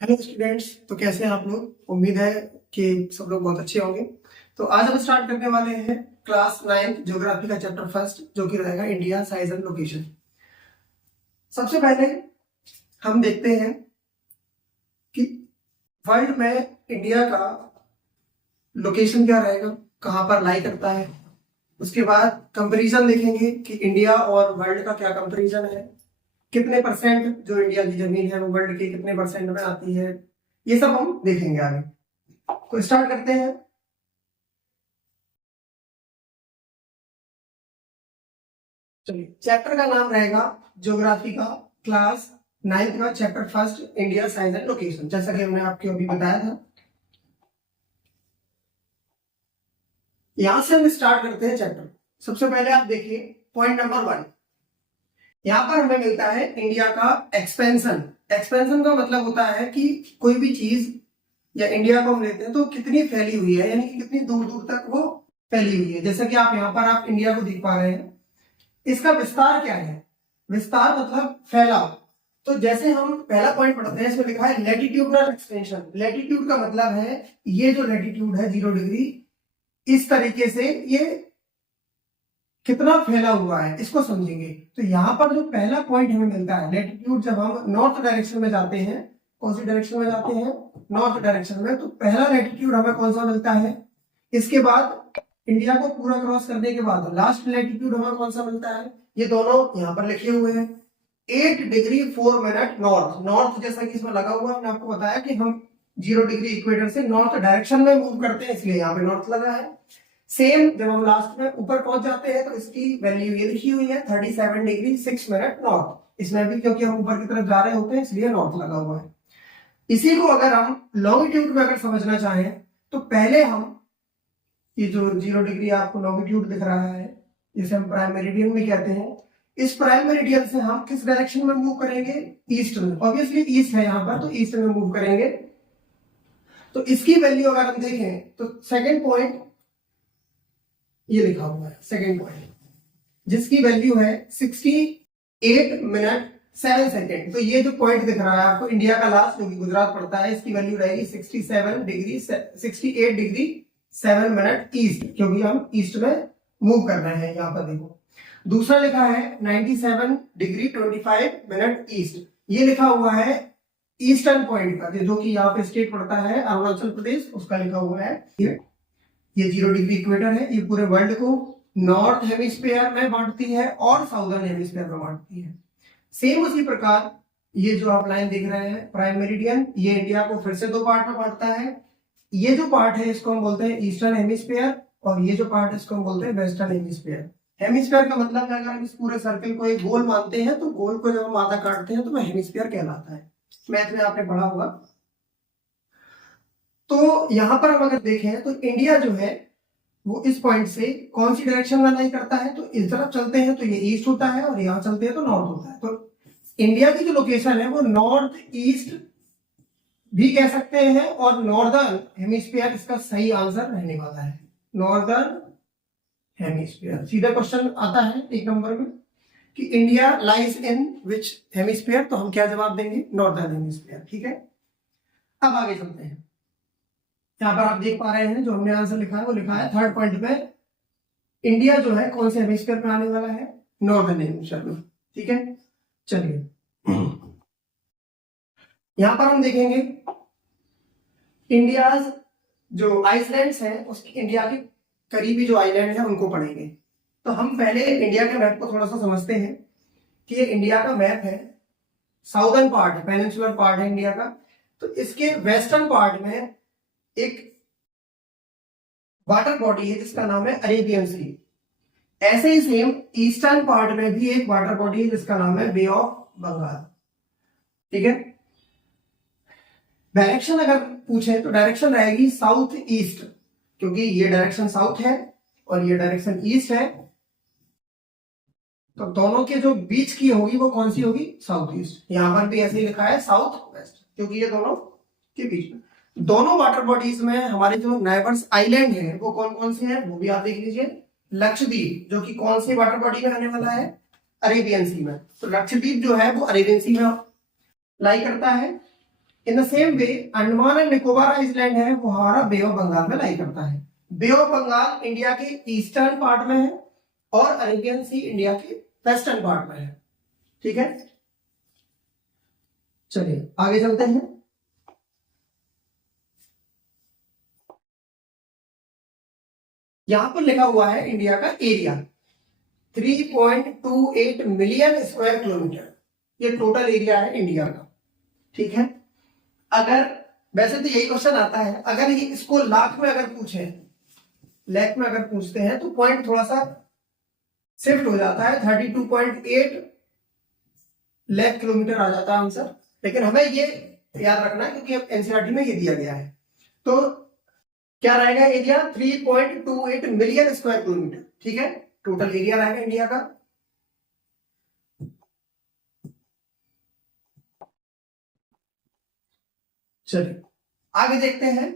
Hello students. तो कैसे हैं आप लोग? उम्मीद है कि सब लोग बहुत अच्छे होंगे। तो आज हम स्टार्ट करने वाले हैं क्लास 9 ज्योग्राफी का चैप्टर फर्स्ट, जो कि रहेगा इंडिया साइज एंड लोकेशन। सबसे पहले हम देखते हैं कि वर्ल्ड में इंडिया का लोकेशन क्या रहेगा, कहाँ पर लाई करता है। उसके बाद कंपैरिजन देखेंगे कि इंडिया और वर्ल्ड का क्या कंपैरिजन है, कितने परसेंट जो इंडिया की जमीन है वो वर्ल्ड के कितने परसेंट में आती है, ये सब हम देखेंगे आगे। तो स्टार्ट करते हैं। चलिए, चैप्टर का नाम रहेगा ज्योग्राफी का क्लास 9 का chapter first, India size and location, जैसा कि हमने आपको अभी बताया था। यहां से हम स्टार्ट करते हैं चैप्टर। सबसे पहले आप देखिए पॉइंट नंबर 1। यहां पर हमें मिलता है इंडिया का एक्सपेंशन। एक्सपेंशन का मतलब होता है कि कोई भी चीज या इंडिया को हम लेते हैं तो कितनी फैली हुई है, यानी कि कितनी दूर दूर तक वो फैली हुई है। जैसे कि आप यहाँ पर आप इंडिया को देख पा रहे हैं, इसका विस्तार क्या है? विस्तार मतलब फैलाव। तो जैसे हम पहला पॉइंट पढ़ते हैं, इसमें लिखा है लैटिट्यूडनल एक्सटेंशन। लैटिट्यूड का मतलब है ये जो लैटिट्यूड है 0 डिग्री, इस तरीके से ये कितना फैला हुआ है इसको समझेंगे। तो यहाँ पर जो पहला पॉइंट हमें मिलता है लैटिट्यूड, जब हम नॉर्थ डायरेक्शन में जाते हैं, कौन सी डायरेक्शन में जाते हैं? नॉर्थ डायरेक्शन में। तो पहला लैटिट्यूड हमें कौन सा मिलता है? इसके बाद इंडिया को पूरा क्रॉस करने के बाद लास्ट लैटिट्यूड हमें कौन सा मिलता है? ये दोनों यहाँ पर लिखे हुए हैं, 8 डिग्री 4 मिनट नॉर्थ। नॉर्थ जैसा कि इसमें लगा हुआ है, हमने आपको बताया कि हम 0 डिग्री इक्वेटर से नॉर्थ डायरेक्शन में मूव करते हैं, इसलिए यहाँ पे नॉर्थ लगा है। सेम जब हम लास्ट में ऊपर पहुंच जाते हैं तो इसकी वैल्यू ये लिखी हुई है 37 डिग्री 6 मिनट नॉर्थ। इसमें भी क्योंकि हम ऊपर की तरफ जा रहे होते हैं इसलिए नॉर्थ लगा हुआ है। इसी को अगर हम लॉन्गिट्यूड में अगर समझना चाहें तो पहले हम ये जो 0 डिग्री आपको लॉन्गिट्यूड दिख रहा है, जिसे हम प्राइम मेरिडियन में कहते हैं, इस प्राइम मेरिडियन से हम किस डायरेक्शन में मूव करेंगे? ईस्ट में। ऑब्वियसली ईस्ट है यहाँ पर, तो ईस्ट में मूव करेंगे। तो इसकी वैल्यू अगर हम देखें तो सेकेंड पॉइंट ये लिखा हुआ है, सेकेंड पॉइंट, जिसकी वैल्यू है 68 मिनट 7 सेकेंड। तो ये जो पॉइंट दिख रहा है आपको, इंडिया का लास्ट जो कि गुजरात पड़ता है, इसकी वैल्यू रहेगी 68 डिग्री 7 मिनट ईस्ट, क्योंकि हम ईस्ट में मूव कर रहे हैं। यहाँ पर देखो दूसरा लिखा है 97 डिग्री 25 मिनट ईस्ट। ये लिखा हुआ है ईस्टर्न पॉइंट का, जो कि यहाँ पे स्टेट पड़ता है अरुणाचल प्रदेश, उसका लिखा हुआ है। ये 0 डिग्री इक्वेटर है, ये पूरे वर्ल्ड को नॉर्थ हेमिस्फीयर में बांटती है और साउदर्न हेमिस्फीयर में बांटती है। सेम उसी प्रकार ये जो आप लाइन देख रहे हैं प्राइम मेरिडियन, ये इंडिया को फिर से 2 पार्ट में बांटता है। ये जो पार्ट है इसको हम बोलते हैं ईस्टर्न हेमिस्फीयर, और ये जो पार्ट है इसको हम बोलते हैं वेस्टर्न हेमिस्फीयर। हेमिस्फीयर का मतलब है, अगर हम इस पूरे सर्कल को एक गोल मानते हैं तो गोल को जब हम आधा काटते हैं तो वह हेमिस्फीयर कहलाता है। मैथ में आपने पढ़ा होगा। तो यहां पर हम अगर देखें तो इंडिया जो है वो इस पॉइंट से कौन सी डायरेक्शन में लाई करता है? तो इस तरफ चलते हैं तो ये ईस्ट होता है, और यहां चलते हैं तो नॉर्थ होता है। तो इंडिया की जो लोकेशन है वो नॉर्थ ईस्ट भी कह सकते हैं, और नॉर्दर्न हेमिस्फीयर इसका सही आंसर रहने वाला है। Northern hemisphere. सीधा क्वेश्चन आता है 1 नंबर में कि India lies in which hemisphere, तो हम क्या जवाब देंगे? Northern hemisphere. ठीक है, अब आगे चलते हैं। यहाँ पर आप देख पा रहे हैं जो हमने आंसर लिखा है वो लिखा है थर्ड पॉइंट पे, इंडिया जो है कौन से हेमिस्फीयर में आने वाला है? नॉर्दर्न हेमिस्फीयर में। ठीक है, चलिए यहां पर हम देखेंगे इंडिया जो आइसलैंड्स है उसकी, इंडिया के करीबी जो आइलैंड है उनको पढ़ेंगे। तो हम पहले इंडिया के मैप को थोड़ा सा समझते हैं कि ये इंडिया का मैप है, साउदर्न पार्ट है, पेनिनसुलर पार्ट है इंडिया का। तो इसके वेस्टर्न पार्ट में एक वाटर बॉडी है जिसका नाम है अरेबियन सी। ऐसे ही सेम ईस्टर्न पार्ट में भी एक वाटर बॉडी है जिसका नाम है बे ऑफ बंगाल। ठीक है, डायरेक्शन अगर पूछे तो डायरेक्शन रहेगी साउथ ईस्ट, क्योंकि ये डायरेक्शन साउथ है और ये डायरेक्शन ईस्ट है। तो दोनों के जो बीच की होगी वो कौन सी होगी? South east. यहां पर भी ऐसे ही लिखा है साउथ वेस्ट, क्योंकि ये दोनों के बीच में। दोनों वाटर बॉडीज में हमारे जो नाइबर्स आइलैंड है वो कौन कौन से हैं वो भी आप देख लीजिए। लक्षद्वीप जो कि कौन सी वाटर बॉडी में आने वाला है? अरेबियन सी में। तो लक्षद्वीप जो है वो अरेबियन सी में लाई करता है। In the same way Andaman and Nicobar island है वो हमारा बे ऑफ बंगाल में लाई करता है। बे ऑफ बंगाल इंडिया के ईस्टर्न पार्ट में है और अरेबियन सी इंडिया के वेस्टर्न पार्ट में है। ठीक है, चलिए आगे चलते हैं। यहां पर लिखा हुआ है इंडिया का एरिया 3.28 मिलियन स्क्वायर किलोमीटर, ये टोटल एरिया है इंडिया का। ठीक है, अगर वैसे तो यही क्वेश्चन आता है, अगर इसको लाख में अगर पूछे, लाख में अगर पूछते हैं तो पॉइंट थोड़ा सा शिफ्ट हो जाता है, 32.8 लाख किलोमीटर आ जाता है आंसर। लेकिन हमें ये याद रखना है क्योंकि एनसीईआरटी में ये दिया गया है। तो क्या रहेगा एरिया 3.28 मिलियन स्क्वायर किलोमीटर। ठीक है, टोटल एरिया रहेगा इंडिया का। चलिए आगे देखते हैं।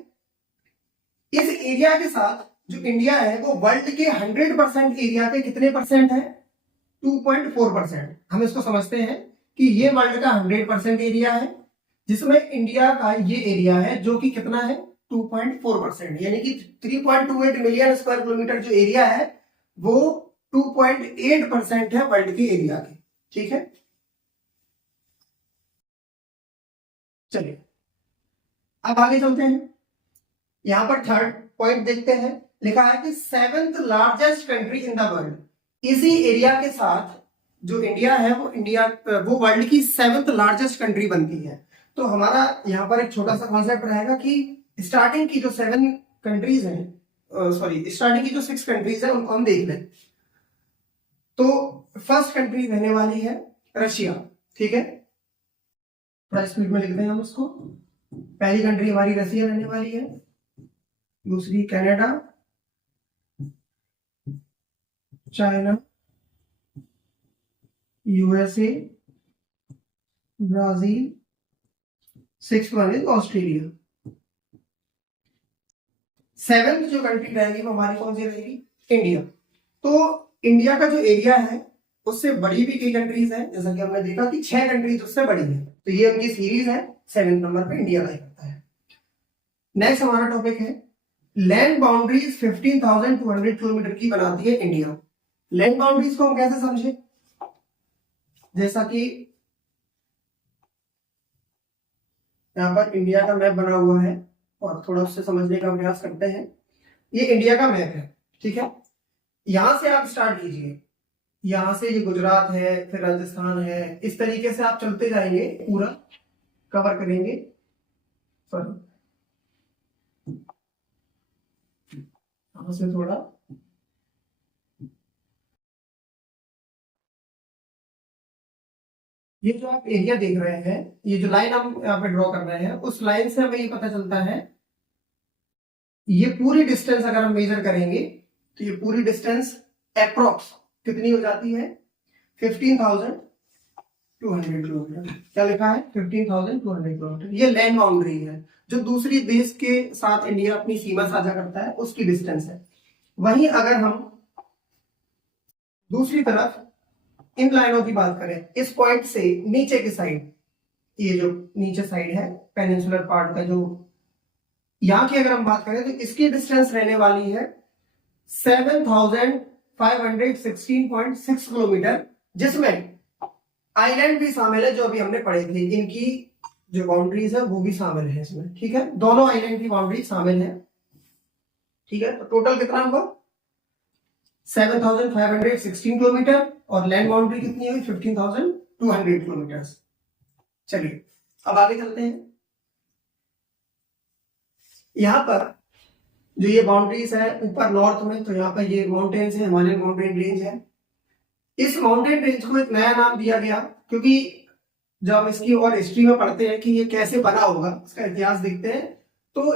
इस एरिया के साथ जो इंडिया है वो वर्ल्ड के 100% एरिया के कितने परसेंट है? 2.4%। हम इसको समझते हैं कि ये वर्ल्ड का 100% एरिया है, जिसमें इंडिया का ये एरिया है जो कि कितना है? 2.4%, यानी कि 3.28 मिलियन स्क्वायर किलोमीटर जो एरिया है वो 2.8% है वर्ल्ड के एरिया के। ठीक है, चलिए अब आगे चलते हैं। यहां पर थर्ड पॉइंट देखते हैं, लिखा है कि 7th largest country in the world. इसी एरिया के साथ जो इंडिया है वो वर्ल्ड की 7th लार्जेस्ट कंट्री बनती है। तो हमारा यहाँ पर एक छोटा सा कॉन्सेप्ट रहेगा कि स्टार्टिंग की जो 7 कंट्रीज हैं, स्टार्टिंग की जो 6 कंट्रीज है उनको हम देख लें। तो फर्स्ट कंट्री रहने वाली है रशिया। ठीक है, थोड़ा स्पीड में लिखते हैं हम उसको। पहली कंट्री हमारी रशिया रहने वाली है, दूसरी Canada, China, USA, Brazil, 6th one is Australia. 7th जो कंट्री रहेगी वो हमारी कौन सी रहेगी? इंडिया। तो इंडिया का जो एरिया है उससे बड़ी भी कई कंट्रीज है, जैसा कि हमने देखा कि 6 कंट्रीज उससे बड़ी है। तो ये उनकी सीरीज है, 7th नंबर पे इंडिया लाई करता है। नेक्स्ट हमारा टॉपिक है लैंड बाउंड्रीज 15,200 किलोमीटर की बनाती है इंडिया। लैंड बाउंड्रीज को हम कैसे समझे? जैसा कि यहां पर इंडिया का मैप बना हुआ है और थोड़ा उससे समझने का प्रयास करते हैं। ये इंडिया का मैप है। ठीक है, यहां से आप स्टार्ट कीजिए, यहां से ये गुजरात है, फिर राजस्थान है, इस तरीके से आप चलते जाएंगे, पूरा कवर करेंगे। सॉरी, यहां से थोड़ा ये जो आप एरिया देख रहे हैं, ये जो लाइन हम यहाँ पे ड्रॉ कर रहे हैं, उस लाइन से हमें ये पता चलता है ये पूरी डिस्टेंस अगर हम मेजर करेंगे तो ये पूरी डिस्टेंस अप्रोक्स कितनी हो जाती है? 15,200 किलोमीटर। क्या लिखा है? 15,200 किलोमीटर। ये लैंड बाउंड्री है जो दूसरी देश के साथ इंडिया अपनी सीमा साझा करता है, उसकी डिस्टेंस है। वहीं अगर हम दूसरी तरफ इन लाइनों की बात करें, इस पॉइंट से नीचे की साइड, ये जो नीचे साइड है पेनिनसुलर पार्ट का, जो यहां की अगर हम बात करें तो इसकी डिस्टेंस रहने वाली है 7,516.6 किलोमीटर, जिसमें आइलैंड भी शामिल है जो अभी हमने पढ़े थे। इनकी जो बाउंड्रीज है वो भी शामिल है इसमें। ठीक है, दोनों आइलैंड की बाउंड्री शामिल है। ठीक है, तो टोटल कितना हुआ? 7,516 किलोमीटर और लैंड बाउंड्री कितनी हुई? 15,200 किलोमीटर। चलिए अब आगे चलते हैं। यहां पर जो ये बाउंड्रीज है ऊपर नॉर्थ में, तो यहाँ पर ये माउंटेन्स है, हिमालयन माउंटेन रेंज है। इस माउंटेन रेंज को एक नया नाम दिया गया क्योंकि जब हम इसकी और हिस्ट्री में पढ़ते हैं कि ये कैसे बना होगा, इसका इतिहास देखते हैं, तो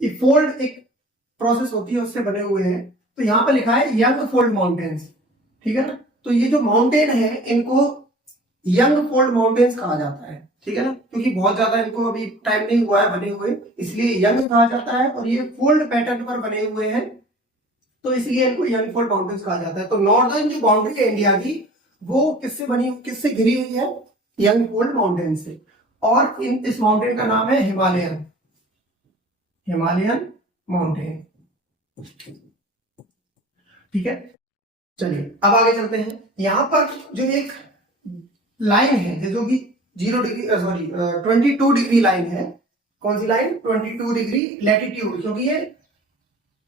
ये फोल्ड एक प्रोसेस होती है उससे बने हुए हैं। तो यहाँ पर लिखा है यंग फोल्ड माउंटेन्स। ठीक है ना, तो ये जो माउंटेन है इनको यंग फोल्ड माउंटेन्स कहा जाता है। ठीक है ना, क्योंकि बहुत ज्यादा इनको अभी टाइम नहीं हुआ है बने हुए, इसलिए यंग कहा जाता है। और ये फोल्ड पैटर्न पर बने हुए हैं तो इसलिए इनको यंग फोल्ड माउंटेन्स कहा जाता है। तो नॉर्दर्न जो बाउंड्री है इंडिया की वो किससे बनी, किससे घिरी हुई है? यंग फोल्ड माउंटेन से। और इस माउंटेन का नाम है हिमालयन माउंटेन। ठीक है, चलिए अब आगे चलते हैं। यहां पर जो एक लाइन है जो कि 22 डिग्री लाइन है, कौन सी लाइन? 22 डिग्री लैटिट्यूड, क्योंकि ये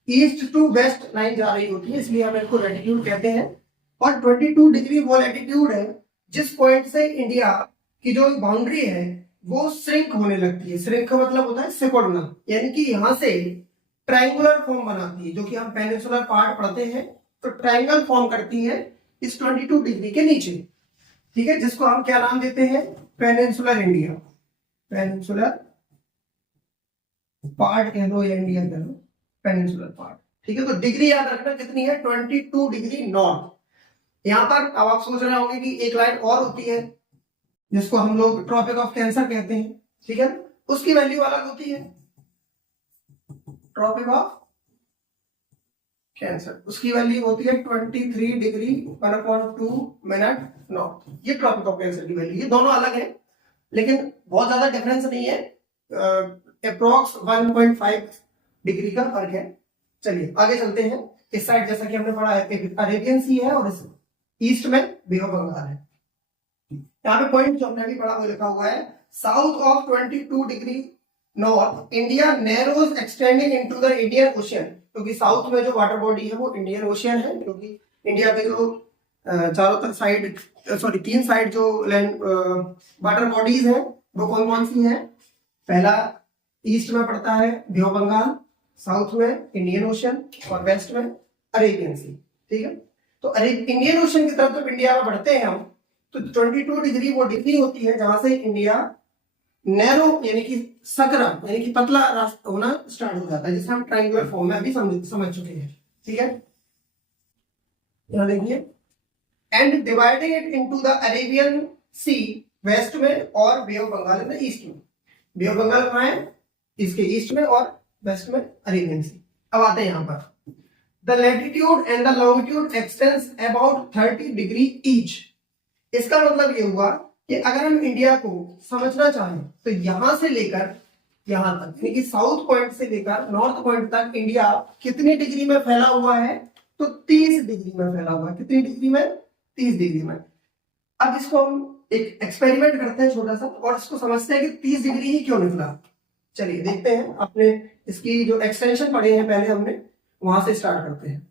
ईस्ट टू वेस्ट लाइन जा रही होती है, इसलिए हम इसको लैटिट्यूड कहते हैं। और 22 डिग्री वो लैटिट्यूड है जिस पॉइंट से इंडिया की जो बाउंड्री है वो श्रिंक होने लगती है। श्रिंक का मतलब होता है सिकुड़ना, यानी कि यहां से ट्रायंगुलर फॉर्म बनाती है, जो कि हम पेनिनसुलर पार्ट पढ़ते हैं, तो ट्रायंगल फॉर्म करती है इस 22 डिग्री के नीचे। ठीक है, जिसको हम क्या नाम देते हैं? पेनिनसुलर इंडिया, पेनिनसुलर पार्ट कह लो या इंडिया कह लो, पेनिनसुलर पार्ट। ठीक है, तो डिग्री याद रखना कितनी है? 22 डिग्री नॉर्थ। यहां पर अब आप सोच रहे होंगे कि एक लाइन और होती है जिसको हम लोग ट्रॉपिक ऑफ कैंसर कहते हैं। ठीक है, उसकी वैल्यू अलग होती है, ट्रॉपिक ऑफ कैंसर, उसकी वैल्यू होती है 23 डिग्री 1/2 मिनट नॉर्थ। ये ट्रॉपिक ऑफ कैंसर की वैल्यू, ये दोनों अलग है लेकिन बहुत ज्यादा डिफरेंस नहीं है, अप्रोक्स 1.5 डिग्री का फर्क है। चलिए आगे चलते हैं। इस साइड जैसा कि हमने पढ़ा है अरेबियन सी है और इस ईस्ट में बे ऑफ बंगाल है। यहाँ पे पॉइंट जो हमने अभी पढ़ा वो लिखा हुआ है, south of 22 degree north India narrows extending into the Indian ocean, क्योंकि साउथ में जो वाटर बॉडी है वो इंडियन ओशियन है, क्योंकि इंडिया के जो चारों तरफ साइड तीन साइड जो लैंड वाटर बॉडीज है वो कौन कौन सी है? पहला ईस्ट में पड़ता है बे ऑफ बंगाल, साउथ में इंडियन ओशन और वेस्ट में अरेबियन सी। ठीक है, तो इंडियन ओशन की तरफ जब इंडिया में बढ़ते हैं हम, तो 22 डिग्री वो डिग्री होती है जहां से इंडिया नैरो यानी कि सकरा यानी कि पतला रास्ता होना स्टार्ट हो जाता है, जिसे हम ट्रायंगुलर फॉर्म में अभी समझ चुके हैं। ठीक है, यहां देखिए, and dividing it into the Arabian Sea west में और Bay of Bengal in the east में। बे ऑफ बंगाल कहां है? इसके ईस्ट में, और वेस्ट में अरेबियन सी। अब आते हैं यहां पर, the latitude and the longitude x tends about 30 degree each. इसका मतलब ये हुआ कि अगर हम इंडिया को समझना चाहें तो यहां से लेकर यहां तक, यानी कि साउथ पॉइंट से लेकर नॉर्थ पॉइंट तक इंडिया कितनी डिग्री में फैला हुआ है? तो 30 डिग्री में फैला हुआ है। कितनी डिग्री में? 30 डिग्री में। अब इसको हम एक एक्सपेरिमेंट करते हैं छोटा सा, और इसको समझते हैं कि 30 डिग्री ही क्यों निकला। चलिए देखते हैं, अपने इसकी जो एक्सटेंशन पढ़े हैं पहले हमने, वहां से स्टार्ट करते हैं।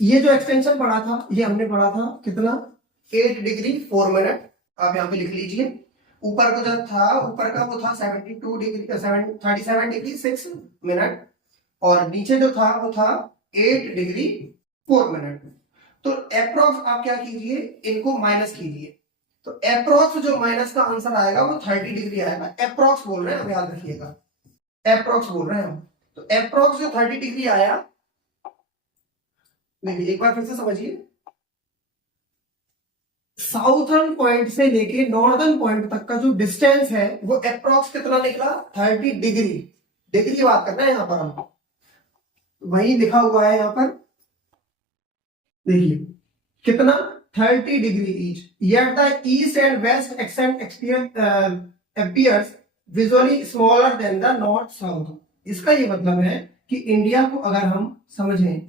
ये जो एक्सटेंशन पढ़ा था ये हमने पढ़ा था कितना? 8 डिग्री 4 मिनट। आप यहाँ पे लिख लीजिए, ऊपर का जो था ऊपर का वो था 72 डिग्री 37 डिग्री 6 मिनट, और नीचे जो था वो था 8 डिग्री 4 मिनट। तो अप्रोक्स आप क्या कीजिए, इनको माइनस कीजिए, तो अप्रोक्स जो माइनस का आंसर आएगा वो 30 डिग्री आएगा। अप्रोक्स बोल रहे हैं, अब याद रखिएगा, अप्रोक्स बोल रहे हैं हम। तो अप्रोक्स जो 30 डिग्री आया, देखिए एक बार फिर से समझिए, साउथर्न पॉइंट से लेके नॉर्दर्न पॉइंट तक का जो डिस्टेंस है वो अप्रोक्स कितना निकला? 30 डिग्री। डिग्री बात करना है यहां पर हम, वही लिखा हुआ है यहां पर, देखिए कितना? 30 degree each. yet the east and west extent appears visually smaller than the north south। इसका ये मतलब है कि इंडिया को अगर हम समझें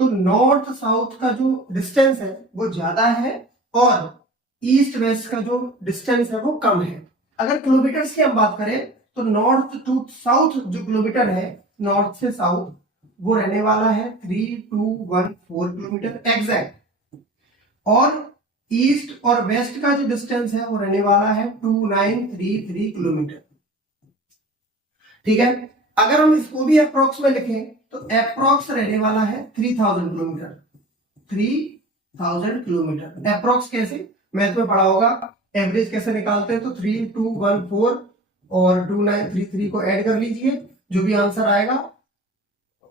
तो नॉर्थ साउथ का जो डिस्टेंस है वो ज्यादा है और ईस्ट वेस्ट का जो डिस्टेंस है वो कम है। अगर किलोमीटर्स की हम बात करें तो नॉर्थ टू साउथ जो किलोमीटर है, नॉर्थ से साउथ, वो रहने वाला है 3214 किलोमीटर एग्जैक्ट, और ईस्ट और वेस्ट का जो डिस्टेंस है वो रहने वाला है 2933 किलोमीटर। ठीक है, अगर हम इसको भी अप्रोक्स में लिखें तो अप्रोक्स रहने वाला है 3000 किलोमीटर। 3000 kilometre approx. कैसे? मैथ में पढ़ा होगा, एवरेज कैसे निकालते हैं, तो 3214 और 2933 को ऐड कर लीजिए, जो भी आंसर आएगा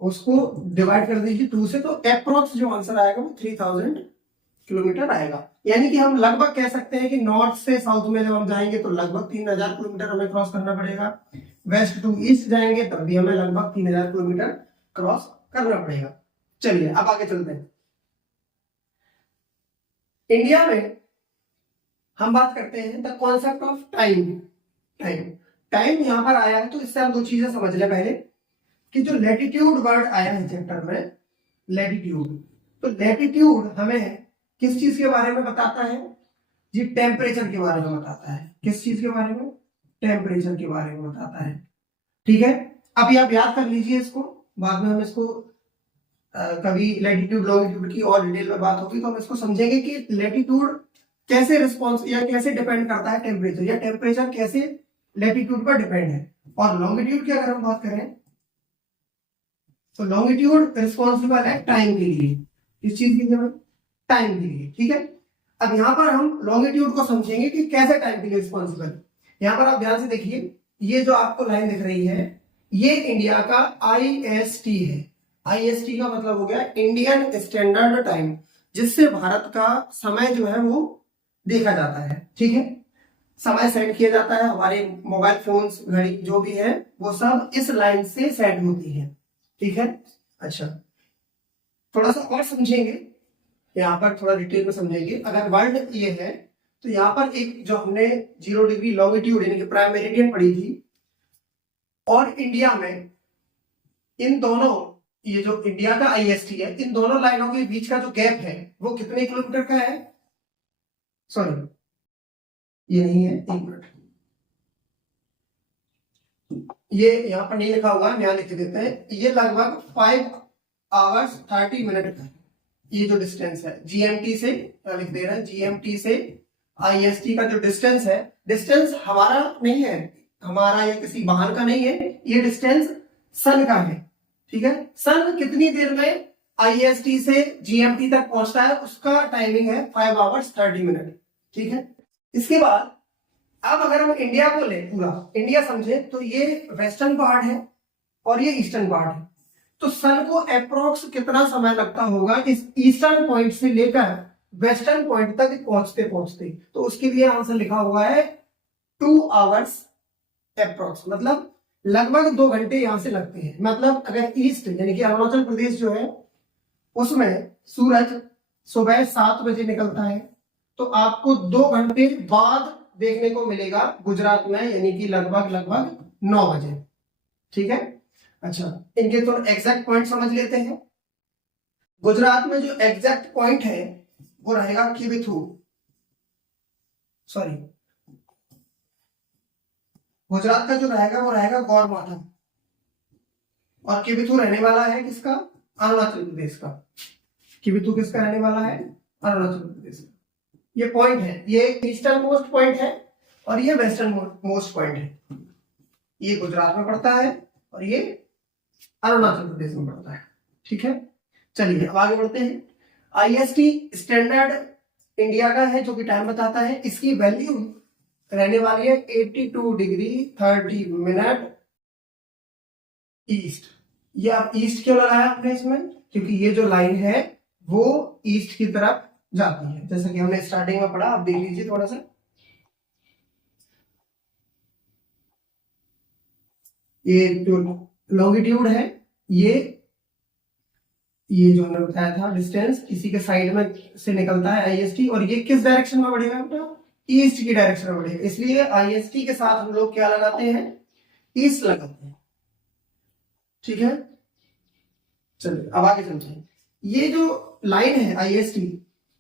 उसको डिवाइड कर दीजिए 2 से, तो अप्रोक्स जो आंसर आएगा वो 3000 किलोमीटर आएगा। यानी कि हम लगभग कह सकते हैं कि नॉर्थ से साउथ में जब हम जाएंगे तो लगभग 3000 किलोमीटर हमें क्रॉस करना पड़ेगा, वेस्ट टू ईस्ट जाएंगे तब भी हमें लगभग 3000 किलोमीटर क्रॉस करना पड़ेगा। चलिए अब आगे चलते हैं। इंडिया में हम बात करते हैं the concept of time. Time. Time यहाँ पर आया है तो इससे हम दो चीजें समझ लें पहले, कि जो लैटिट्यूड वर्ड आया है चैप्टर में, लैटिट्यूड, तो लैटिट्यूड हमें किस चीज के बारे में बताता है जी? टेम्परेचर के बारे में बताता है। किस चीज के बारे में? टेम्परेचर के बारे में बताता है। ठीक है, अभी आप याद कर लीजिए इसको, बाद में हम इसको कभी लैटिट्यूड लॉन्गिट्यूड की और डिटेल में बात होगी तो हम इसको समझेंगे कि लैटिट्यूड कैसे रिस्पॉन्स या कैसे डिपेंड करता है टेम्परेचर, या टेम्परेचर कैसे लैटिट्यूड पर डिपेंड है। और लॉन्गिट्यूड की अगर हम बात करें तो लॉन्गिट्यूड रिस्पॉन्सिबल है टाइम के लिए। इस चीज के लिए, टाइम के लिए। ठीक है, अब यहाँ पर हम लॉन्गिट्यूड को समझेंगे कि कैसे टाइम के लिए रिस्पॉन्सिबल। यहाँ पर आप ध्यान से देखिए, ये जो आपको लाइन दिख रही है ये इंडिया का IST है। IST का मतलब हो गया इंडियन स्टैंडर्ड टाइम, जिससे भारत का समय जो है वो देखा जाता है। ठीक है, समय सेट किया जाता है, हमारे मोबाइल फोन्स, घड़ी जो भी है वो सब इस लाइन से सेट होती है। ठीक है, अच्छा थोड़ा सा और समझेंगे, यहाँ पर थोड़ा डिटेल में समझेंगे। अगर वर्ल्ड ये है तो यहाँ पर एक जो हमने 0 डिग्री लॉन्गिट्यूड यानी कि प्राइम मेरिडियन पढ़ी थी, और इंडिया में इन दोनों, ये जो इंडिया का IST है, इन दोनों लाइनों के बीच का जो गैप है वो कितने किलोमीटर का है? सॉरी ये नहीं है, 1 मिनट, ये यहाँ पर नहीं लिखा हुआ है, यहाँ लिख देते हैं। ये लगभग 5 आवर्स 30 मिनट का ये जो डिस्टेंस है GMT से, लिख दे रहे हैं GMT से IST का जो डिस्टेंस है, डिस्टेंस हमारा नहीं है, हमारा या किसी बाहर का नहीं है, ये डिस्टेंस सन का है। ठीक है, सन कितनी देर में IST से GMT तक पहुंचता है उसका टाइमिंग है 5 आवर्स 30 मिनट। ठीक है, इसके बाद अब अगर हम इंडिया को ले, पूरा इंडिया समझे, तो ये वेस्टर्न पार्ट है और ये ईस्टर्न पार्ट है, तो सन को अप्रोक्स कितना समय लगता होगा इस ईस्टर्न पॉइंट से लेकर वेस्टर्न पॉइंट तक पहुंचते पहुंचते? तो उसके लिए आंसर लिखा हुआ है 2 आवर्स अप्रोक्स, मतलब लगभग 2 घंटे यहां से लगते हैं। मतलब अगर ईस्ट यानी कि अरुणाचल प्रदेश जो है उसमें सूरज सुबह 7 बजे निकलता है, तो आपको 2 घंटे बाद देखने को मिलेगा गुजरात में, यानी कि लगभग 9 बजे। ठीक है, अच्छा इनके तो एग्जैक्ट पॉइंट समझ लेते हैं। गुजरात में जो एग्जैक्ट पॉइंट है वो रहेगा किबिथू, सॉरी गुजरात का जो रहेगा वो रहेगा गौरमाथा, और किबिथू रहने वाला है किसका? अरुणाचल प्रदेश का। किबिथू किसका रहने वाला है? अरुणाचल प्रदेश का। ये पॉइंट है, ये ईस्टर्न मोस्ट पॉइंट है और ये वेस्टर्न मोस्ट पॉइंट है। ये गुजरात में पड़ता है और ये अरुणाचल प्रदेश में पड़ता है। ठीक है, चलिए अब आगे बढ़ते हैं। IST स्टैंडर्ड इंडिया का है जो कि टाइम बताता है, इसकी वैल्यू रहने वाली है 82 डिग्री 30 मिनट ईस्ट। ये आप ईस्ट क्यों लगाया आपने इसमें? क्योंकि ये जो लाइन है वो ईस्ट की तरफ जाती है, जैसे कि हमने स्टार्टिंग में पढ़ा, आप देख लीजिए थोड़ा सा। ये जो लॉन्गिट्यूड है ये जो हमने बताया था डिस्टेंस, इसी के साइड में से निकलता है IST, और ये किस डायरेक्शन में बढ़ेगा बेटा? ईस्ट की डायरेक्शन में बढ़ेगा, इसलिए IST के साथ हम लोग क्या लगाते हैं? ईस्ट लगाते हैं। ठीक है, चलिए अब आगे चलते हैं। ये जो लाइन है IST,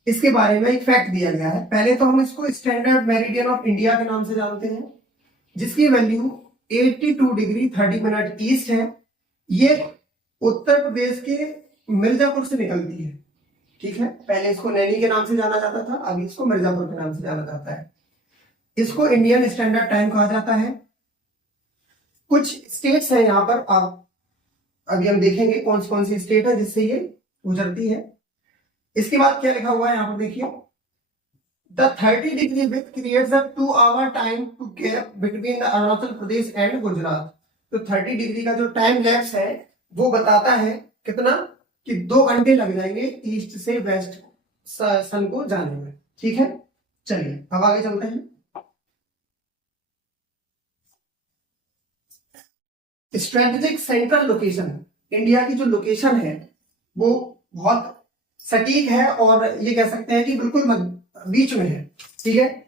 इसके बारे में एक फैक्ट दिया गया है। पहले तो हम इसको स्टैंडर्ड मेरिडियन ऑफ इंडिया के नाम से जानते हैं, जिसकी वैल्यू 82 डिग्री 30 मिनट ईस्ट है। ये उत्तर प्रदेश के मिर्जापुर से निकलती है। ठीक है, पहले इसको नैनी के नाम से जाना जाता था, अभी इसको मिर्जापुर के नाम से जाना जाता है। इसको इंडियन स्टैंडर्ड टाइम कहा जाता है। कुछ स्टेट्स हैं यहाँ पर, आप अभी हम देखेंगे कौन सी स्टेट है जिससे ये गुजरती है। इसके बाद क्या लिखा हुआ है यहाँ पर देखिए, the 30 degree with creates a 2 hour time to gap between the Arunachal Pradesh and Gujarat. तो 30 डिग्री का जो टाइम लैप्स है वो बताता है कितना, कि 2 घंटे लग जाएंगे ईस्ट से वेस्ट सन को जाने में। ठीक है, चलिए अब आगे चलते हैं। स्ट्रेटेजिक सेंट्रल लोकेशन, इंडिया की जो लोकेशन है वो बहुत सटीक है और ये कह सकते हैं कि बिल्कुल बीच में है। ठीक है,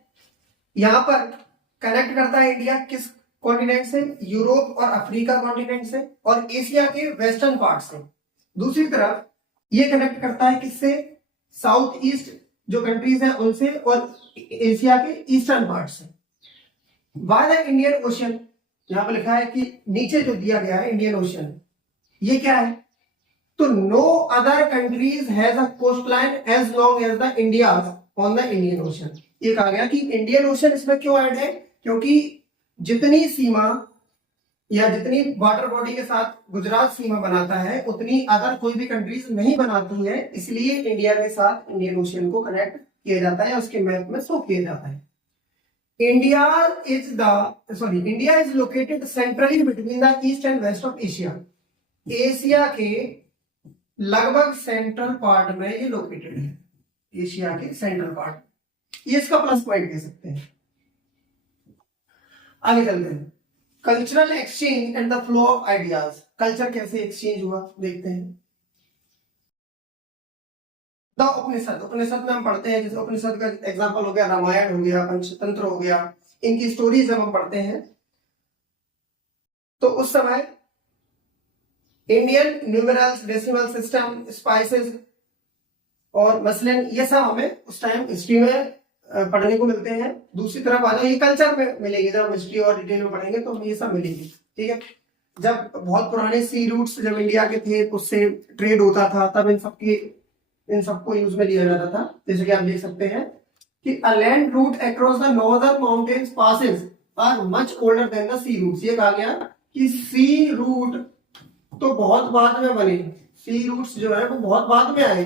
यहाँ पर कनेक्ट करता है इंडिया किस कॉन्टिनेंट से, यूरोप और अफ्रीका कॉन्टिनेंट से और एशिया के वेस्टर्न पार्ट से। दूसरी तरफ ये कनेक्ट करता है किससे, साउथ ईस्ट जो कंट्रीज हैं उनसे और एशिया के ईस्टर्न पार्ट से। बाय द इंडियन ओशन, यहां पर लिखा है कि नीचे जो दिया गया है इंडियन ओशन, ये क्या है, तो no other countries has a coast line as long as the India on the Indian ocean. ये कहा गया कि इंडियन ओशन इसमें क्यों ऐड है, क्योंकि जितनी सीमा या जितनी वाटर बॉडी के साथ गुजरात सीमा बनाता है उतनी अदर कोई भी कंट्रीज नहीं बनाती है, इसलिए इंडिया के साथ इंडियन ओशन को कनेक्ट किया जाता है, उसके मैप में शो किया जाता है। India is located centrally between the east and west of Asia. Asia के लगभग सेंट्रल पार्ट में ये लोकेटेड है, एशिया के सेंट्रल पार्ट, ये इसका प्लस पॉइंट कह सकते हैं। आगे चलते हैं, cultural exchange and the flow of ideas. Culture कैसे एक्सचेंज हुआ देखते हैं। द उपनिषद, उपनिषद में हम पढ़ते हैं, जैसे उपनिषद का एग्जांपल हो गया रामायण हो गया, पंचतंत्र हो गया, इनकी स्टोरीज जब हम पढ़ते हैं तो उस समय Indian numerals, decimal system, spices और मसलन ये सब हमें उस टाइम हिस्ट्री में पढ़ने को मिलते हैं। दूसरी तरफ आ जाओ, ये कल्चर में मिलेगी, जब हिस्ट्री और डिटेल में पढ़ेंगे तो हमें ये सब मिलेगी, ठीक है। जब बहुत पुराने सी रूट्स जब इंडिया के थे उससे ट्रेड होता था, तब इन सबको यूज में लिया जाता था। जैसे कि आप देख सकते हैं कि a land route across the northern mountains passes are much older than the sea routes. ये कहा गया कि सी रूट तो बहुत बाद में बने, सी रूट्स जो है वो बहुत बाद में आए,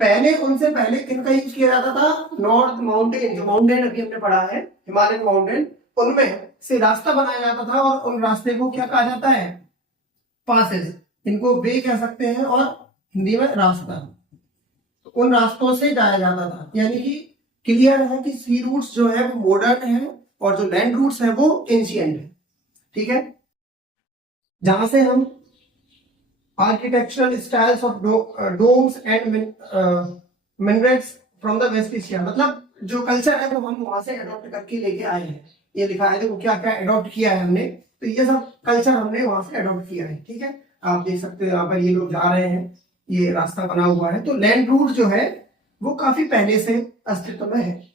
पहले उनसे पहले किनका यूज किया जाता था, नॉर्थ माउंटेन, जो माउंटेन अभी हमने पढ़ा है हिमालयन माउंटेन, उनमें से रास्ता बनाया जाता था और उन रास्ते को क्या कहा जाता है, पासेस। इनको वे कह सकते हैं और हिंदी में रास्ता। उन रास्तों से जाया जाता था, यानी कि क्लियर है कि सी रूट्स जो है वो मॉडर्न है और जो लैंड रूट्स है वो एंशिएंट है, ठीक है। जहां से हम architectural styles of domes and minarets from the west Asia, मतलब जो कल्चर है वो हम वहां से अडॉप्ट करके लेके आए हैं। ये लिखा है देखो क्या क्या अडॉप्ट किया है हमने, तो ये सब कल्चर हमने वहां से अडॉप्ट किया है, ठीक है। आप देख सकते हो यहाँ पर ये लोग जा रहे हैं, ये रास्ता बना हुआ है, तो लैंड रूट जो है वो काफी पहले से अस्तित्व में है।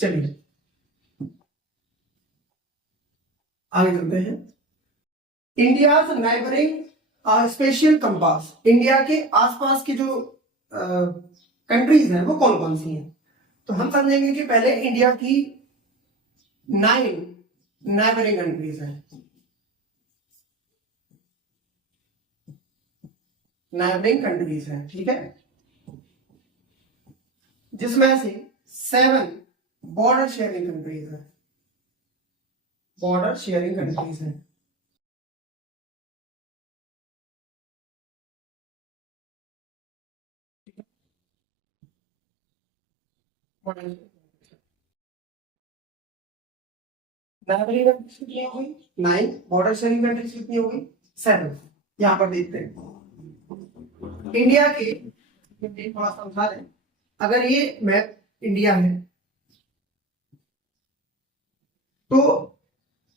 चलिए आगे चलते हैं। India neighbouring special compass, India के आसपास की जो कंट्रीज हैं वो कौन कौन सी हैं, तो हम समझेंगे कि पहले इंडिया की 9 नाइबरिंग कंट्रीज हैं, नाइबरिंग कंट्रीज हैं, ठीक है, जिसमें से 7 बॉर्डर शेयरिंग कंट्रीज हैं, बॉर्डर शेयरिंग कंट्रीज हैं। नाइबरिंग कंट्रीज कितनी हो गई 9, बॉर्डर शेयरिंग कंट्रीज कितनी हो गई 7। यहां पर देखते हैं इंडिया के, थोड़ा समझा दें, अगर ये मैप इंडिया है तो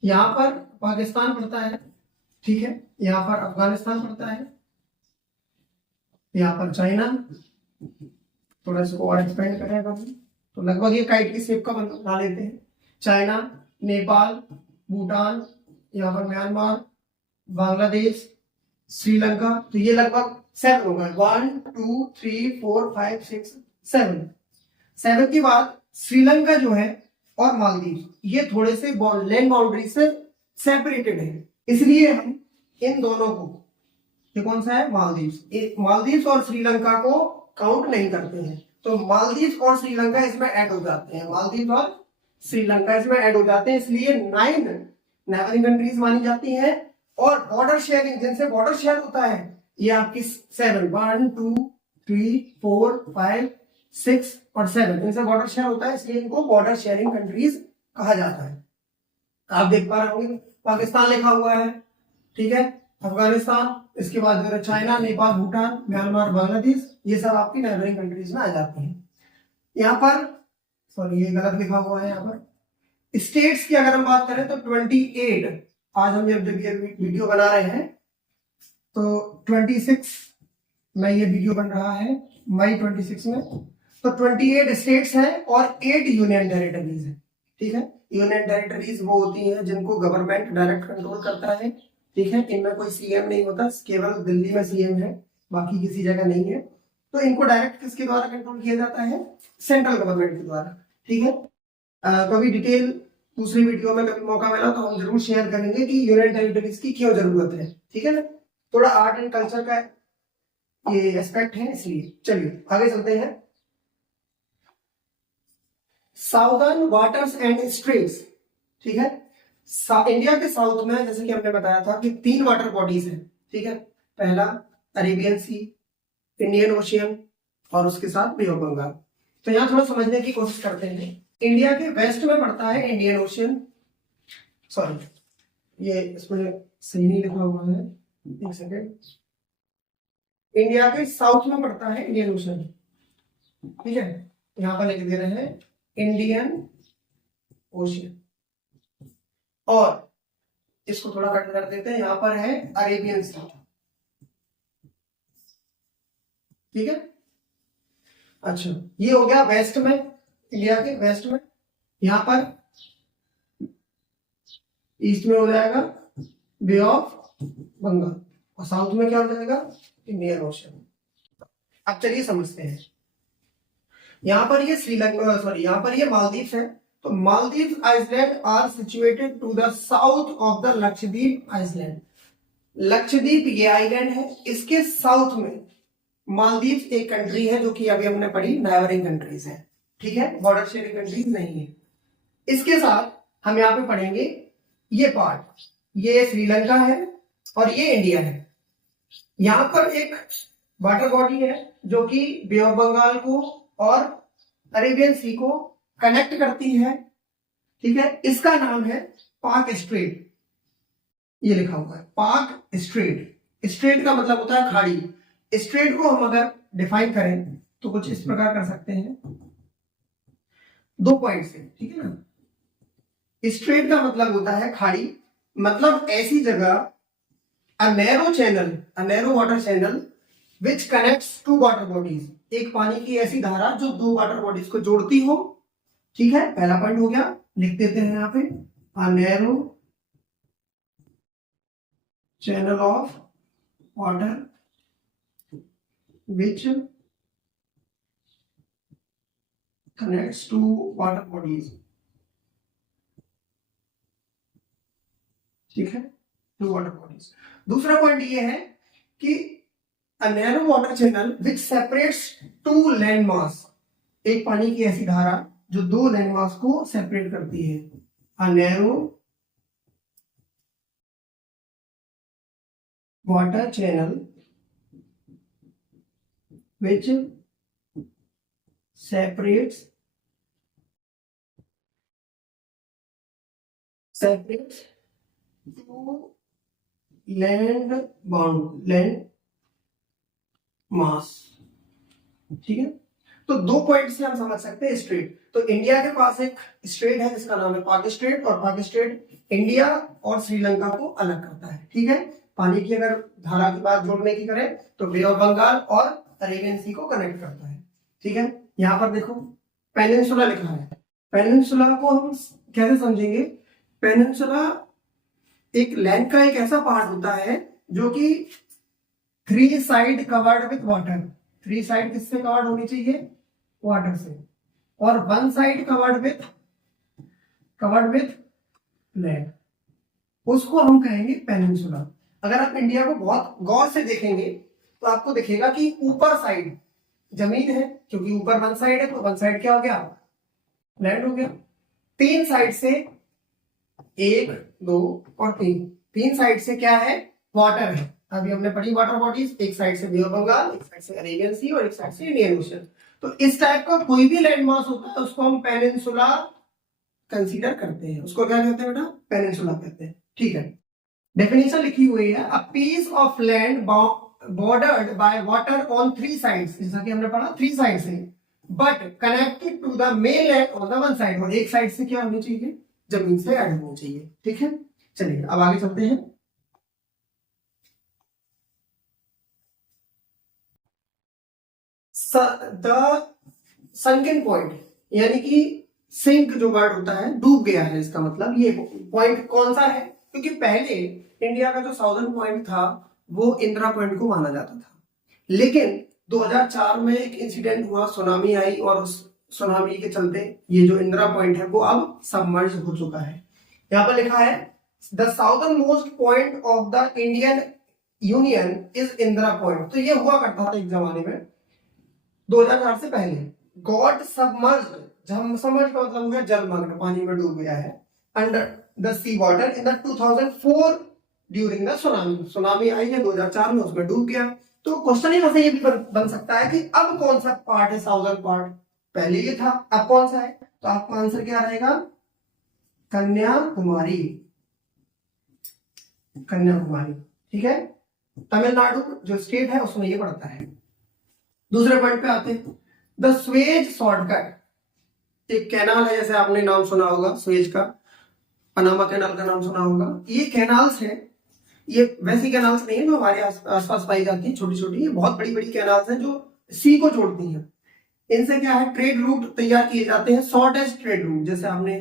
यहां पर पाकिस्तान पड़ता है, ठीक है, यहां पर अफगानिस्तान पड़ता है, यहां पर चाइना, थोड़ा इसको और एक्सपेंड करेगा तो लगभग ये काइट की शेप का बना लेते हैं, चाइना, नेपाल, भूटान, यहाँ पर म्यांमार, बांग्लादेश, श्रीलंका, तो ये लगभग 7 हो गए, 1 2 3 4 5 6 7। 7 के बाद श्रीलंका जो है और मालदीव, ये थोड़े से लैंड बाउंड्री से सेपरेटेड है, इसलिए हम इन दोनों को, ये कौन सा है मालदीव और श्रीलंका को काउंट नहीं करते हैं, तो मालदीव और श्रीलंका इसमें ऐड हो जाते हैं, मालदीव और श्रीलंका इसमें ऐड हो जाते हैं, इसलिए 9 नेबरिंग कंट्रीज मानी जाती हैं। और बॉर्डर शेयरिंग, जिनसे बॉर्डर शेयर होता है, ये आपकी 7 1 2 3 4 5 6 और 7, इनसे बॉर्डर शेयर होता है, इसलिए इनको बॉर्डर शेयरिंग कंट्रीज कहा जाता है। आप देख पा रहे होंगे पाकिस्तान लिखा हुआ है, ठीक है, अफगानिस्तान, इसके बाद चाइना, नेपाल, भूटान, म्यांमार, बांग्लादेश, ये सब आपकी नेबरिंग कंट्रीज में आ जाती हैं। यहाँ पर सॉरी ये गलत लिखा हुआ है, यहाँ पर स्टेट्स की अगर हम बात करें तो 28, आज हम जब ये वीडियो बना रहे हैं तो 26 में ये वीडियो बन रहा है, मई 26 में। तो 28 स्टेट्स हैं और 8 यूनियन टेरिटरीज है। ठीक है, यूनियन टेरिटरीज वो होती हैं जिनको गवर्नमेंट डायरेक्ट कंट्रोल करता है। ठीक है, इनमें कोई सीएम नहीं होता, केवल दिल्ली में सीएम है, बाकी किसी जगह नहीं है। तो इनको डायरेक्ट किसके द्वारा कंट्रोल किया जाता है? सेंट्रल गवर्नमेंट के द्वारा। ठीक है, कभी डिटेल दूसरी वीडियो में कभी मौका मिला तो हम जरूर शेयर करेंगे कि यूनियन टेरिटरीज की क्यों जरूरत है। ठीक है ना, थोड़ा आर्ट एंड कल्चर का ये एस्पेक्ट है, इसलिए चलिए आगे चलते हैं। Southern waters and straits. ठीक है, इंडिया के साउथ में जैसे कि हमने बताया था कि 3 वाटर बॉडीज हैं। ठीक है, पहला अरेबियन सी, इंडियन ओशियन और उसके साथ बे ऑफ बंगाल। तो यहां थोड़ा समझने की कोशिश करते हैं। इंडिया के वेस्ट में पड़ता है इंडियन ओशियन, सॉरी ये इसमें सही नहीं लिखा हुआ है, एक सेकेंड। इंडिया के साउथ में पड़ता है इंडियन ओशियन। ठीक है, यहां पर लिख दे रहे हैं इंडियन ओशियन, और इसको थोड़ा कट कर देते हैं, यहां पर है अरेबियन सी। ठीक है, अच्छा ये हो गया वेस्ट में, इंडिया के वेस्ट में। यहां पर ईस्ट में हो जाएगा बे ऑफ बंगाल और साउथ में क्या हो जाएगा? Indian ocean. अब चलिए समझते हैं। यहां पर ये श्रीलंका, सॉरी यहां पर ये मालदीव है। तो Maldives island are situated to the south of the Lakshadweep island. Lakshadweep ये आइलैंड है, इसके साउथ में मालदीव एक कंट्री है जो कि अभी हमने पढ़ी नाइबरिंग कंट्रीज है। ठीक है, बॉर्डर शेयरिंग कंट्रीज नहीं है। इसके साथ हम यहाँ पे पढ़ेंगे ये पार्ट, ये श्रीलंका है और ये इंडिया है। यहां पर एक वाटर बॉडी है जो कि बे ऑफ बंगाल को और अरेबियन सी को कनेक्ट करती है। ठीक है, इसका नाम है पाक स्ट्रेट, ये लिखा हुआ है पाक स्ट्रेट। स्ट्रेट का मतलब होता है खाड़ी। स्ट्रेट को हम अगर डिफाइन करें तो कुछ इस प्रकार कर सकते हैं, 2 पॉइंट से। ठीक है ना, स्ट्रेट का मतलब होता है खाड़ी, मतलब ऐसी जगह, a narrow channel, a narrow water channel which connects 2 water bodies, एक पानी की ऐसी धारा जो 2 वाटर बॉडीज को जोड़ती हो। ठीक है, पहला पॉइंट हो गया, लिख देते हैं यहाँ पे a narrow channel of water which connects to water bodies। ठीक है, 2 वाटर बॉडीज। दूसरा पॉइंट ये है कि a narrow water channel which separates 2 land mass, एक पानी की ऐसी धारा जो 2 लैंड मास को सेपरेट करती है। a narrow water channel which separates 2 land mass. ठीक है, तो 2 पॉइंट से हम समझ सकते हैं स्ट्रेट। तो इंडिया के पास एक स्ट्रेट है जिसका नाम है पाक स्ट्रेट, और पाक स्ट्रेट इंडिया और श्रीलंका को अलग करता है। ठीक है, पानी की अगर धारा की बात जोड़ने की करें तो बे ऑफ बंगाल और अरेबियन सी को कनेक्ट करता है। ठीक है, यहां पर देखो पेनिनसुला लिखा है। पेनिनसुला को हम कैसे समझेंगे? पेनिनसुला एक लैंड का एक ऐसा पार्ट होता है जो कि 3 side covered with water. 3 side किससे कवर्ड होनी चाहिए? वाटर से, और 1 साइड कवर्ड विथ लैंड, उसको हम कहेंगे पेनिनसुला। अगर आप इंडिया को बहुत गौर से देखेंगे तो आपको दिखेगा कि ऊपर साइड जमीन है, क्योंकि ऊपर 1 साइड है, तो 1 साइड क्या हो गया? लैंड हो गया। 3 साइड से 1, 2 और 3 साइड से क्या है? वाटर है। अभी हमने पढ़ी वाटर बॉडीज, एक साइड से बे ऑफ बंगाल, एक साइड से अरेबियन सी और एक साइड से इंडियन ओशन। तो इस टाइप का कोई भी लैंड मास होता है उसको हम पेनिनसुला कंसीडर करते हैं। उसको क्या कहते हैं बेटा? पेनिनसुला कहते हैं। ठीक है, डेफिनेशन लिखी हुई है, a piece of land bordered by water on 3 sides, जैसा कि हमने पढ़ा 3 साइड से, but connected to the mainland on the 1 side, और एक साइड से क्या होनी चाहिए? जमीन से ऐड होनी चाहिए। ठीक है, चलिए अब आगे चलते हैं। द संकिन पॉइंट, यानी कि सिंक जो वर्ड होता है, डूब गया है, इसका मतलब ये पॉइंट कौन सा है? क्योंकि पहले इंडिया का जो साउदर्न पॉइंट था वो इंदिरा पॉइंट को माना जाता था, लेकिन 2004 में एक इंसिडेंट हुआ, सुनामी आई, और उस सुनामी के चलते ये जो इंदिरा पॉइंट है वो अब सबमर्ज हो चुका है। यहाँ पर लिखा है the southern most point of the Indian union is Indira point. तो ये हुआ करता था एक जमाने में 2004 से पहले। गॉट सबमर्ज्ड, सबमर्ज का मतलब हो गया जलमग्न, पानी में डूब गया है, under the sea water in the 2004 during the tsunami. Tsunami आई है 2004 में, उसमें डूब गया। तो क्वेश्चन यहां से ये भी बन सकता है कि अब कौन सा पार्ट है साउदर्न पार्ट? पहले ये था, अब कौन सा है? तो आपका आंसर क्या रहेगा? कन्याकुमारी। कन्याकुमारी, ठीक है। तमिलनाडु जो स्टेट है उसमें ये पड़ता है। दूसरे पॉइंट पे आते हैं, द स्वेज शॉर्टकट। एक कैनाल है, जैसे आपने नाम सुना होगा स्वेज का, पनामा कैनाल का नाम सुना होगा। ये कैनाल्स है, ये वैसी कैनाल्स नहीं है जो हमारे आसपास पाई जाती है, छोटी छोटी, ये बहुत बड़ी बड़ी कैनाल्स हैं जो सी को जोड़ती हैं। इनसे क्या है, ट्रेड रूट तैयार किए जाते हैं, शॉर्टेस्ट ट्रेड रूट। जैसे आपने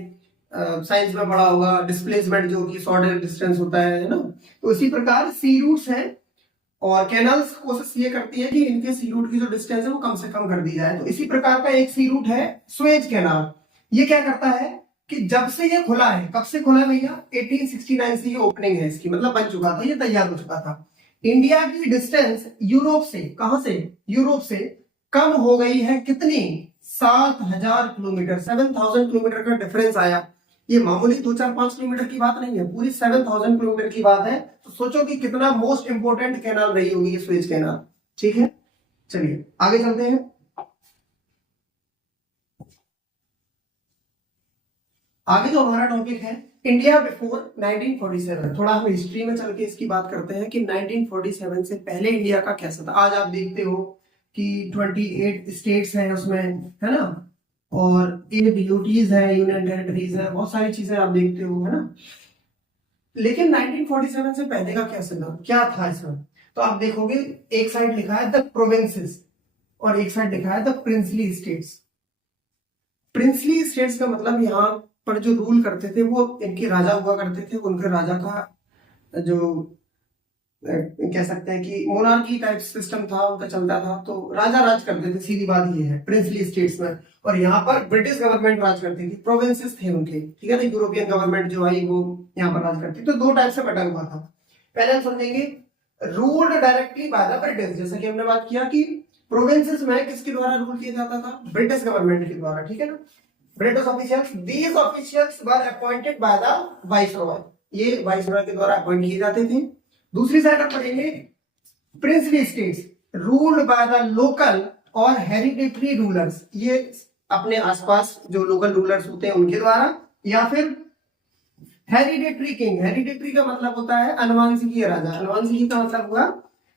साइंस में पढ़ा होगा डिस्प्लेसमेंट, जो कि शॉर्टेस्ट डिस्टेंस होता है ना, तो इसी प्रकार सी रूट्स हैं, और कैनाल्स कोशिश ये करती है कि इनके सी रूट की जो डिस्टेंस है वो कम से कम कर दी जाए। तो इसी प्रकार का एक सी रूट है स्वेज कैनाल। ये क्या करता है कि जब से ये खुला है, कब से खुला भैया? 1869 से ये ओपनिंग है इसकी, मतलब बन चुका था, ये तैयार हो चुका था। इंडिया की डिस्टेंस यूरोप से, कहां से? यूरोप से कम हो गई है कितनी? 7000 किलोमीटर, 7000 किलोमीटर का डिफरेंस आया। ये मामूली 2-4-5 किलोमीटर की बात नहीं है, पूरी 7000 किलोमीटर की बात है। तो सोचो कि कितना मोस्ट इंपोर्टेंट कैनाल रही होगी ये स्वेज कैनाल। ठीक है, चलिए आगे चलते हैं। आगे जो हमारा टॉपिक है, इंडिया बिफोर 1947। थोड़ा हम हिस्ट्री में चल के इसकी बात करते हैं कि 1947 से पहले इंडिया का कैसा था। आज आप देखते हो कि 28 स्टेट्स हैं उसमें, है ना, और 8 यूटीज है, यूनियन टेरिटरीज है, बहुत सारी चीजें आप देखते हो, है ना। लेकिन 1947 से पहले का क्या था इसमें? तो आप देखोगे एक साइड लिखा है द प्रोविंसेस और एक साइड लिखा है the princely states. Princely states का मतलब यहाँ पर जो रूल करते थे वो इनके राजा हुआ करते थे। उनके राजा का जो कह सकते हैं कि मोनार्की टाइप सिस्टम था, उनका चलता था, तो राजा राज करते थे, सीधी बात ये है प्रिंसली स्टेट्स में। और यहाँ पर ब्रिटिश गवर्नमेंट राज करती थी, प्रोविंसेस थे उनके, ठीक है ना। यूरोपियन गवर्नमेंट जो आई वो यहाँ पर राज करती, तो दो टाइप से बटा हुआ था। पहले हम समझेंगे ruled directly by the British, जैसा कि हमने बात किया कि प्रोविंसेस में किसके द्वारा रूल किया जाता था? ब्रिटिश गवर्नमेंट के द्वारा, ठीक है ना। British officials, these officials were appointed by the viceroy, ये वाइसरॉय के द्वारा अपॉइंट किए जाते थे। दूसरी साइड आप पढ़ेंगे princely states ruled by the local और हेरिडेटरी रूलर्स, ये अपने आसपास जो लोकल रूलर्स होते हैं उनके द्वारा, या फिर हेरिडेटरी किंग। हेरिडेटरी का मतलब होता है अनुवांशिकीय राजा। अनुवांशिकी का मतलब हुआ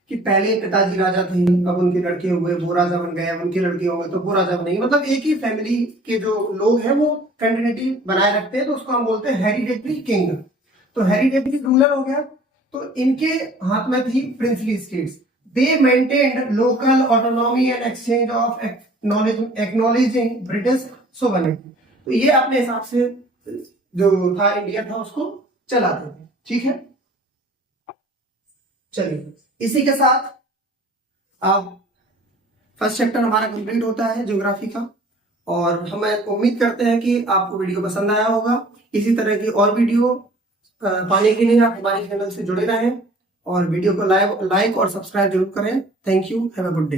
कि पहले पिताजी राजा थे, अब उनके लड़के हुए, वो राजा बन गए, अब उनके लड़के हो गए तो वो राजा बनेंगे, मतलब एक ही फैमिली के जो लोग हैं वो कंटिन्यूटी बनाए रखते हैं, तो उसको हम बोलते हैं हेरिडेटरी किंग। तो हेरिडेटरी रूलर हो गया, तो इनके हाथ में थी princely states. They maintained local autonomy and exchange of acknowledging British sovereignty. तो ये अपने हिसाब से जो था इंडिया था उसको चलाते थे, ठीक है। चलिए इसी के साथ अब फर्स्ट चैप्टर हमारा कंप्लीट होता है ज्योग्राफी का, और हम उम्मीद करते हैं कि आपको वीडियो पसंद आया होगा। इसी तरह की और वीडियो पाने के लिए आप हमारे चैनल से जुड़े रहें और वीडियो को लाइक और सब्सक्राइब जरूर करें। Thank you, have a good day.